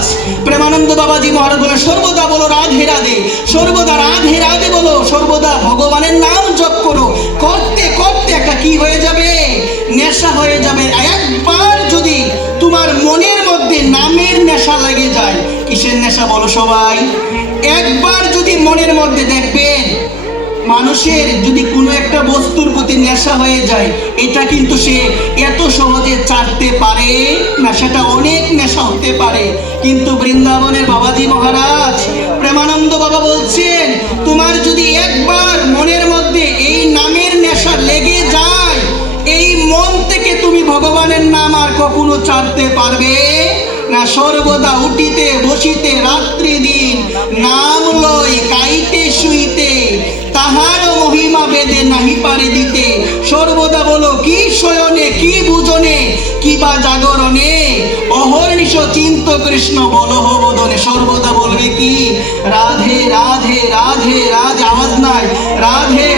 মহারাজ, প্রেমানন্দ বাবাজি মহারাজ বলে সর্বদা বলো রাধে রাধে, সর্বদা রাধে রাধে বলো, সর্বদা ভগবানের নাম জপ করো। করতে করতে একটা কি হয়ে যাবে, নেশা হয়ে যাবে। একবার যদি তোমার মনের মধ্যে নামের নেশা লেগে যায়, কিসের নেশা বলো সবাই? একবার যদি মনের মধ্যে দেখবেন, মানুষের যদি কোনো একটা বস্তুর প্রতি নেশা হয়ে যায়, এটা কিন্তু সে এত সহজে ছাড়তে পারে না, সেটা অনেক নেশা হতে পারে। কিন্তু বৃন্দাবনের বাবাজি মহারাজ প্রেমানন্দ বাবা বলছেন, তোমার যদি একবার মনের মধ্যে এই নামের নেশা লেগে যায়, এই মন থেকে তুমি ভগবানের নাম আর কখনো ছাড়তে পারবে না। সর্বদা উঠিতে বসিতে রাত্রি দিন নাম লয় খাইতে শুইতে, তাহার মহিমা বেদে নাহি পারে দিতে। সর্বদা বলো কি শয়নে কি বুঝনে কি বা জাগরণে, অহর্নিশ চিন্ত কৃষ্ণ বলহ বদনে। সর্বদা বলবে কি রাধে রাধে রাধে রাধে, আওয়াজ নাই, রাধে